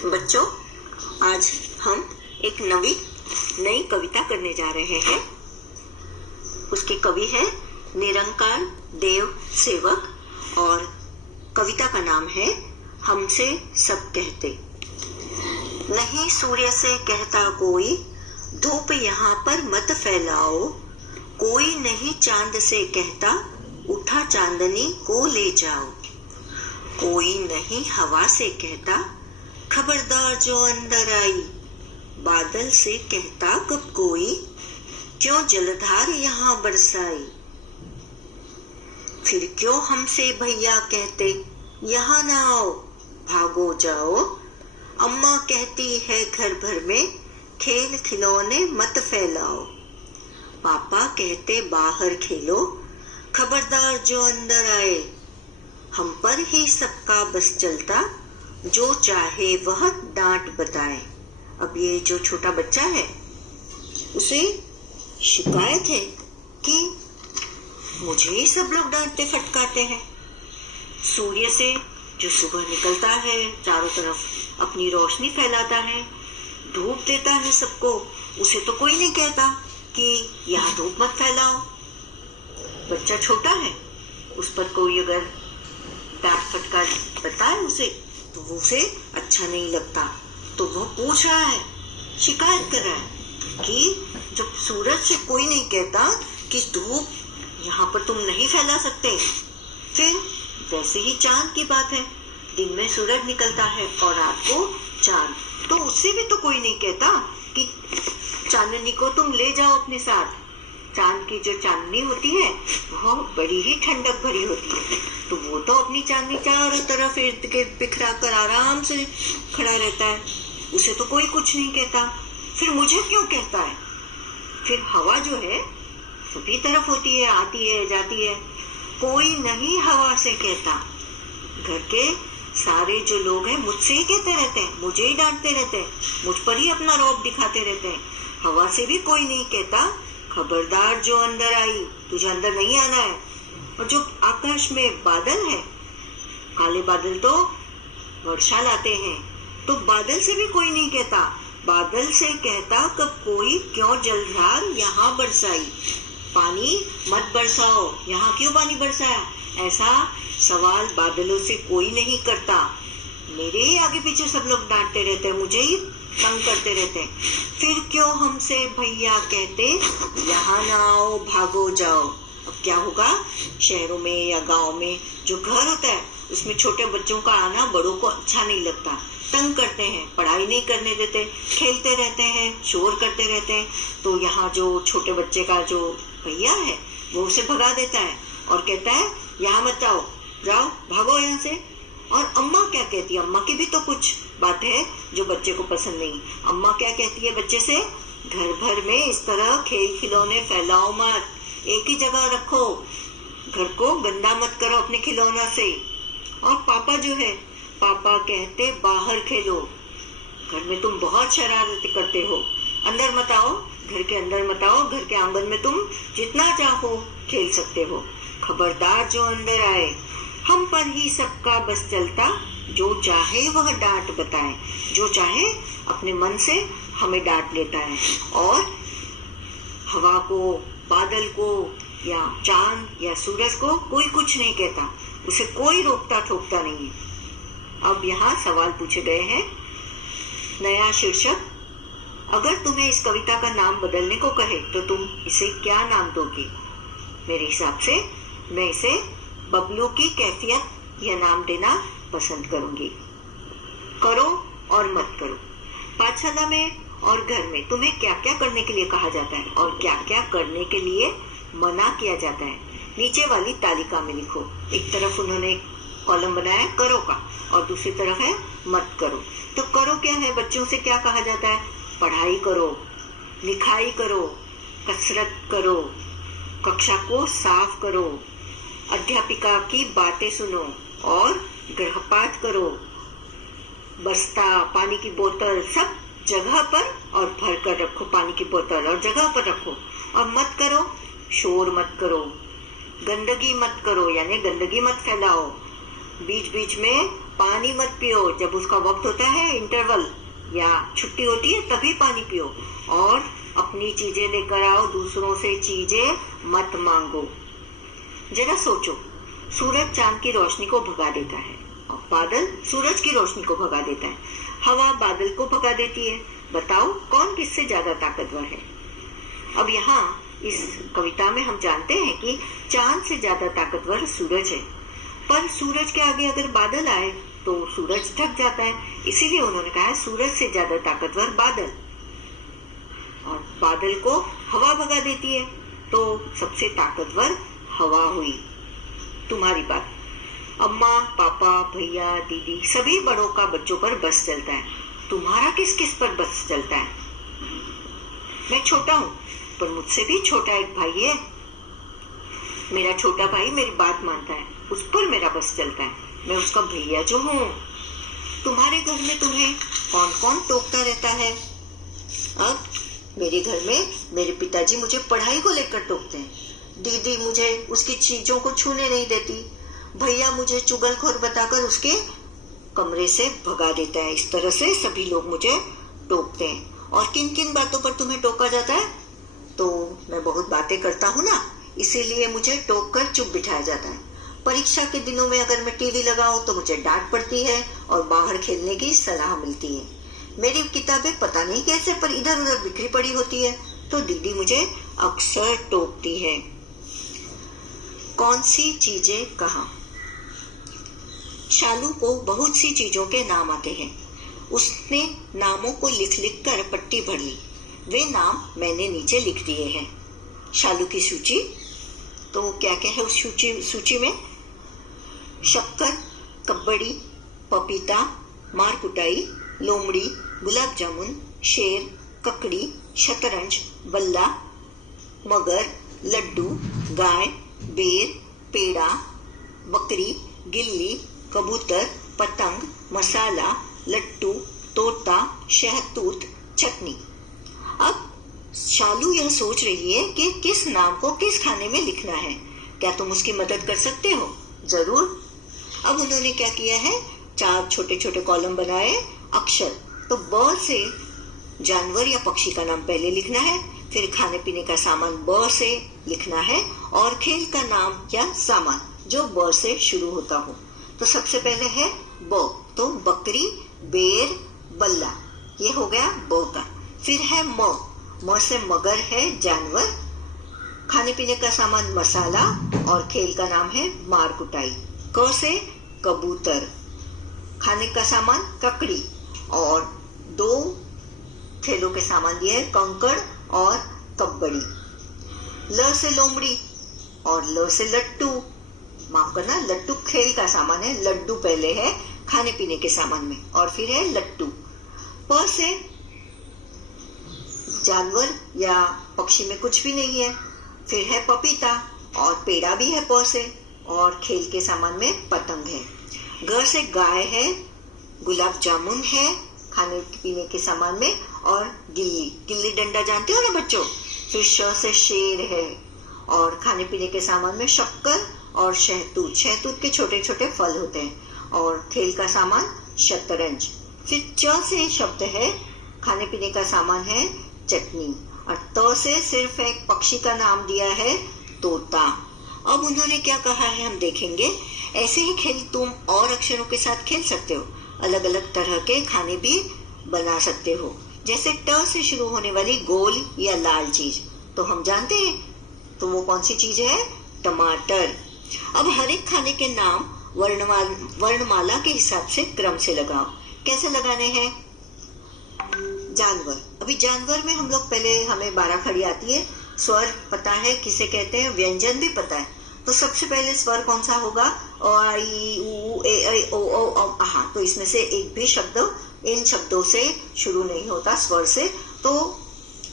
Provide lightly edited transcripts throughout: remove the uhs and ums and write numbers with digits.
बच्चों, आज हम एक नई कविता करने जा रहे हैं। उसके कवि है निरंकार देव सेवक और कविता का नाम है हमसे सब कहते। नहीं सूर्य से कहता कोई, धूप यहाँ पर मत फैलाओ। कोई नहीं चांद से कहता, उठा चांदनी को ले जाओ। कोई नहीं हवा से कहता, खबरदार जो अंदर आई। बादल से कहता कब कोई, क्यों जलधार यहाँ बरसाई। फिर क्यों हमसे भैया कहते, यहाँ ना आओ भागो जाओ। अम्मा कहती है घर भर में, खेल खिलौने मत फैलाओ। पापा कहते बाहर खेलो, खबरदार जो अंदर आए। हम पर ही सबका बस चलता, जो चाहे वह डांट बताए। अब ये जो छोटा बच्चा है, उसे शिकायत है कि मुझे ही सब लोग डांटते फटकारते हैं। सूर्य से जो सुबह निकलता है, चारों तरफ अपनी रोशनी फैलाता है, धूप देता है सबको, उसे तो कोई नहीं कहता कि यहाँ धूप मत फैलाओ। बच्चा छोटा है, उस पर कोई अगर डांट फटकार बताए उसे, तो वो उसे अच्छा नहीं लगता। तो वो पूछ रहा है, शिकायत कर रहा है कि जब सूरज से कोई नहीं कहता कि धूप यहाँ पर तुम नहीं फैला सकते, फिर वैसे ही चांद की बात है, दिन में सूरज निकलता है और रात को चांद, तो उससे भी तो कोई नहीं कहता कि चांदनी को तुम ले जाओ अपने साथ। चांद की जो चांदनी होती है वो बड़ी ही ठंडक भरी होती है, तो वो तो अपनी चांदनी चारों तरफ इर्द गिर्द बिखरा कर आराम से खड़ा रहता है, उसे तो कोई कुछ नहीं कहता। फिर मुझे क्यों कहता है? फिर हवा जो है सभी तरफ होती है, आती है जाती है, कोई नहीं हवा से कहता। घर के सारे जो लोग हैं मुझसे ही कहते रहते हैं, मुझे ही डांटते रहते हैं, मुझ पर ही अपना रौब दिखाते रहते हैं। हवा से भी कोई नहीं कहता, खबरदार जो अंदर आई, तुझे अंदर नहीं आना है। और जो आकाश में बादल है, काले बादल तो वर्षा लाते हैं, तो बादल से भी कोई नहीं कहता। बादल से कहता कब कोई, क्यों जलधार यहाँ बरसाई। पानी मत बरसाओ, यहाँ क्यों पानी बरसाया, ऐसा सवाल बादलों से कोई नहीं करता। मेरे ही आगे पीछे सब लोग डांटते रहते हैं, मुझे ही तंग करते रहते हैं। फिर क्यों हमसे भैया कहते, यहाँ ना आओ भागो जाओ। अब क्या होगा, शहरों में या गांव में जो घर होता है, उसमें छोटे बच्चों का आना बड़ों को अच्छा नहीं लगता, तंग करते हैं, पढ़ाई नहीं करने देते, खेलते रहते हैं, शोर करते रहते हैं। तो यहाँ जो छोटे बच्चे का जो भैया है, वो उसे भगा देता है और कहता है यहाँ मत जाओ, जाओ भागो यहाँ से। और अम्मा क्या कहती है, अम्मा की भी तो कुछ बात है जो बच्चे को पसंद नहीं। अम्मा क्या कहती है बच्चे से, घर भर में इस तरह खेल खिलौने फैलाओ मत, एक ही जगह रखो, घर को गंदा मत करो अपने खिलौनों से। और पापा जो है, पापा कहते बाहर खेलो, घर में तुम बहुत शरारत करते हो, अंदर मत आओ, घर के अंदर मत आओ, घर के आंगन में तुम जितना चाहो खेल सकते हो। खबरदार जो अंदर आए। हम पर ही सबका बस चलता, जो चाहे वह डांट बताए। जो चाहे अपने मन से हमें डांट लेता है, और हवा को, बादल को या चांद या सूरज को कोई कुछ नहीं कहता, उसे कोई रोकता ठोकता नहीं है। अब यहाँ सवाल पूछे गए हैं। नया शीर्षक, अगर तुम्हें इस कविता का नाम बदलने को कहे तो तुम इसे क्या नाम दोगे? मेरे हिसाब से मैं इसे बबलू की कैफियत यह नाम देना पसंद करूंगी। करो और मत करो। पाठशाला में और घर में तुम्हें क्या क्या करने के लिए कहा जाता है और क्या क्या करने के लिए मना किया जाता है, नीचे वाली तालिका में लिखो। एक तरफ उन्होंने कॉलम बनाया है करो का, और दूसरी तरफ है मत करो। तो करो क्या है, बच्चों से क्या कहा जाता है? पढ़ाई करो, लिखाई करो, कसरत करो, कक्षा को साफ करो, अध्यापिका की बातें सुनो और गृहपाठ करो। बस्ता, पानी की बोतल सब जगह पर और भर कर रखो, पानी की बोतल और जगह पर रखो। और मत करो, शोर मत करो, गंदगी मत करो, यानी गंदगी मत फैलाओ, बीच बीच में पानी मत पियो, जब उसका वक्त होता है इंटरवल या छुट्टी होती है तभी पानी पियो। और अपनी चीजें लेकर आओ, दूसरों से चीजें मत मांगो। जरा सोचो, सूरज चांद की रोशनी को भगा देता है और बादल सूरज की रोशनी को भगा देता है, हवा बादल को भगा देती है। बताओ कौन किससे ज्यादा ताकतवर है? अब यहाँ इस कविता में हम जानते हैं कि चांद से ज्यादा ताकतवर सूरज है, पर सूरज के आगे अगर बादल आए तो सूरज ढक जाता है। इसीलिए उन्होंने कहा है सूरज से ज्यादा ताकतवर बादल, और बादल को हवा भगा देती है, तो सबसे ताकतवर हवा हुई। तुम्हारी बात। अम्मा, पापा, भैया, दीदी सभी बड़ों का बच्चों पर बस चलता है, तुम्हारा किस किस पर बस चलता है? मैं छोटा हूँ, पर मुझसे भी छोटा एक भाई है। मेरा छोटा भाई मेरी बात मानता है, उस पर मेरा बस चलता है, मैं उसका भैया जो हूँ। तुम्हारे घर में तुम्हें कौन कौन टोकता रहता है? अब मेरे घर में मेरे पिताजी मुझे पढ़ाई को लेकर टोकते हैं, दीदी मुझे उसकी चीजों को छूने नहीं देती, भैया मुझे चुगलखोर बताकर उसके कमरे से भगा देता है। इस तरह से सभी लोग मुझे टोकते हैं। और किन किन बातों पर तुम्हें टोका जाता है? तो मैं बहुत बातें करता हूँ ना, इसीलिए मुझे टोक कर चुप बिठाया जाता है। परीक्षा के दिनों में अगर मैं टीवी लगाऊं तो मुझे डांट पड़ती है और बाहर खेलने की सलाह मिलती है। मेरी किताबें पता नहीं कैसे पर इधर उधर बिखरी पड़ी होती है, तो दीदी मुझे अक्सर टोकती है। कौन सी चीजें कहाँ? शालू को बहुत सी चीजों के नाम आते हैं। उसने नामों को लिख लिख कर पट्टी भर ली। वे नाम मैंने नीचे लिख दिए हैं। शालू की सूची। तो क्या क्या है उस सूची में? शक्कर, कब्बड़ी, पपीता, मार कुटाई, लोमड़ी, गुलाब जामुन, शेर, ककड़ी, शतरंज, बल्ला, मगर, लड्डू, गाय, बेर, पेड़ा, बकरी, गिल्ली, कबूतर, पतंग, मसाला, लट्टू, तोता, शहतूत, चटनी। अब शालू यह सोच रही है कि किस नाम को किस खाने में लिखना है। क्या तुम उसकी मदद कर सकते हो? जरूर। अब उन्होंने क्या किया है, 4 छोटे छोटे कॉलम बनाए। अक्षर, तो ब से जानवर या पक्षी का नाम पहले लिखना है, फिर खाने पीने का सामान ब से लिखना है, और खेल का नाम या सामान जो ब से शुरू होता हो। तो सबसे पहले है ब, तो बकरी, बेर, बल्ला, ये हो गया ब का। फिर है म से मगर है जानवर, खाने पीने का सामान मसाला, और खेल का नाम है मार कुटाई। क से कबूतर, खाने का सामान ककड़ी, और 2 खेलों के सामान दिए है कंकड़ और कब्बड़ी। ल से लोमड़ी और ल से लट्टू, माफ करना, लट्टू खेल का सामान है, लड्डू पहले है खाने पीने के सामान में, और फिर है लट्टू। प से जानवर या पक्षी में कुछ भी नहीं है, फिर है पपीता, और पेड़ा भी है प से, और खेल के सामान में पतंग है। ग से गाय है, गुलाब जामुन है खाने पीने के सामान में, और गिल्ली, गिल्ली डंडा जानते हो ना बच्चों। फिर श से शेर है, और खाने पीने के सामान में शक्कर और शहतूत, शहतूत के छोटे छोटे फल होते हैं, और खेल का सामान शतरंज। फिर च से शब्द है, खाने पीने का सामान है चटनी, और त से सिर्फ एक पक्षी का नाम दिया है तोता। अब उन्होंने क्या कहा है हम देखेंगे। ऐसे ही खेल तुम और अक्षरों के साथ खेल सकते हो, अलग अलग तरह के खाने भी बना सकते हो। जैसे ट से शुरू होने वाली गोल या लाल चीज तो हम जानते हैं, तो वो कौन सी चीज है? टमाटर। अब हर एक खाने के नाम वर्णमाला के हिसाब से क्रम से लगाओ। कैसे लगाने हैं? जानवर, अभी जानवर में हम लोग पहले, हमें 12 खड़ी आती है, स्वर पता है किसे कहते हैं, व्यंजन भी पता है। तो सबसे पहले स्वर कौन सा होगा? अ, आ, ई, उ, ए, ऐ, ओ, औ, आ। तो इसमें से एक भी शब्द इन शब्दों से शुरू नहीं होता स्वर से। तो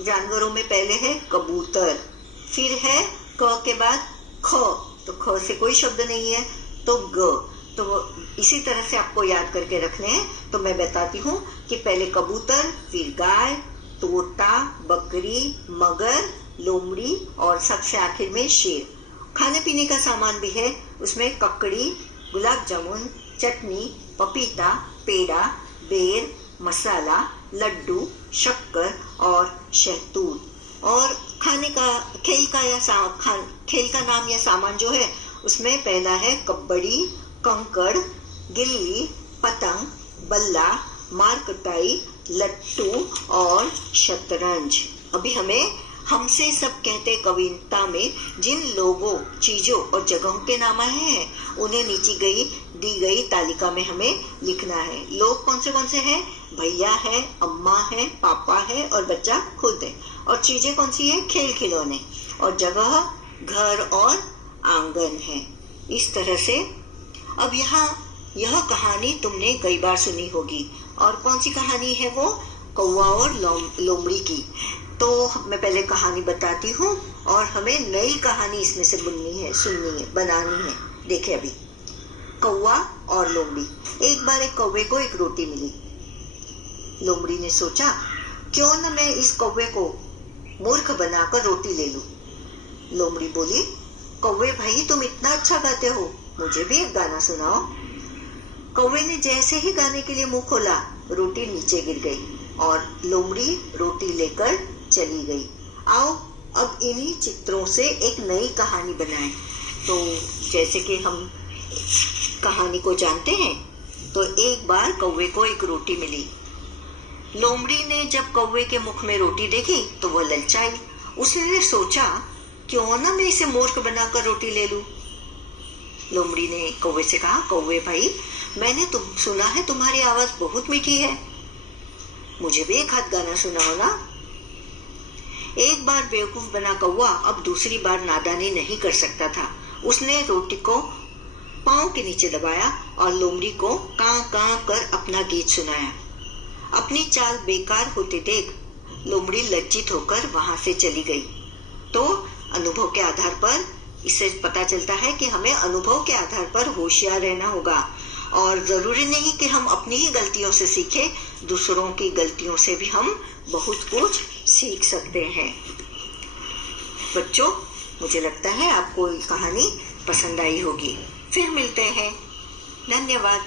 जानवरों में पहले है कबूतर, फिर है क के बाद ख, तो ख से कोई शब्द नहीं है, तो ग। तो इसी तरह से आपको याद करके रखने हैं। तो मैं बताती हूँ कि पहले कबूतर, फिर गाय, तोता, बकरी, मगर, लोमड़ी, और सबसे आखिर में शेर। खाने पीने का सामान भी है, उसमें ककड़ी, गुलाब जामुन, चटनी, पपीता, पेड़ा, बेर, मसाला, लड्डू, शक्कर और शहतूत। और खाने का खेल का नाम या सामान जो है उसमें पहला है कबड्डी, कंकड़, गिल्ली, पतंग, बल्ला, मारकुटाई, लट्टू और शतरंज। अभी हमसे सब कहते कविता में जिन लोगों, चीजों और जगहों के नाम आए हैं उन्हें दी गई तालिका में हमें लिखना है। लोग कौन से हैं? भैया है, अम्मा है, पापा है और बच्चा खुद है। और चीजें कौन सी है? खेल खिलौने। और जगह घर और आंगन है। इस तरह से अब यह कहानी तुमने कई बार सुनी होगी। और कौन सी कहानी है वो? कौवा और लोमड़ी की। तो मैं पहले कहानी बताती हूँ और हमें नई कहानी इसमें से सुननी है, बनानी है। देखे अभी, कौवा और लोमड़ी। एक बार एक कौवे को एक रोटी मिली। लोमड़ी ने सोचा, क्यों न मैं इस कौवे को मूर्ख बनाकर रोटी ले लूं। लोमड़ी बोली, कौवे भाई तुम इतना अच्छा गाते हो, मुझे भी एक गाना सुनाओ। कौवे ने जैसे ही गाने के लिए मुंह खोला, रोटी नीचे गिर गई और लोमड़ी रोटी लेकर चली गई। आओ अब इन्हीं चित्रों से एक नई कहानी बनाएं। तो जैसे कि हम कहानी को जानते हैं, तो एक बार कौवे को एक रोटी मिली। लोमड़ी ने जब कौवे के मुख में रोटी देखी तो वो ललचाई। उसने सोचा, क्यों ना मैं इसे मूर्ख बनाकर रोटी ले लूं। लोमड़ी ने कौवे से कहा, कौवे भाई मैंने सुना है तुम्हारी आवाज बहुत मीठी है, मुझे भी एक हाथ गाना सुनाओ ना। एक बार बेवकूफ बना कौवा अब दूसरी बार नादानी नहीं कर सकता था। उसने रोटी को पांव के नीचे दबाया और लोमड़ी को कां कां कर अपना गीत सुनाया। अपनी चाल बेकार होते देख लोमड़ी लज्जित होकर वहां से चली गई। तो अनुभव के आधार पर इससे पता चलता है कि हमें अनुभव के आधार पर होशियार रहना होगा और जरूरी नहीं कि हम अपनी ही गलतियों से सीखें, दूसरों की गलतियों से भी हम बहुत कुछ सीख सकते हैं। बच्चों, मुझे लगता है आपको ये कहानी पसंद आई होगी। फिर मिलते हैं। धन्यवाद।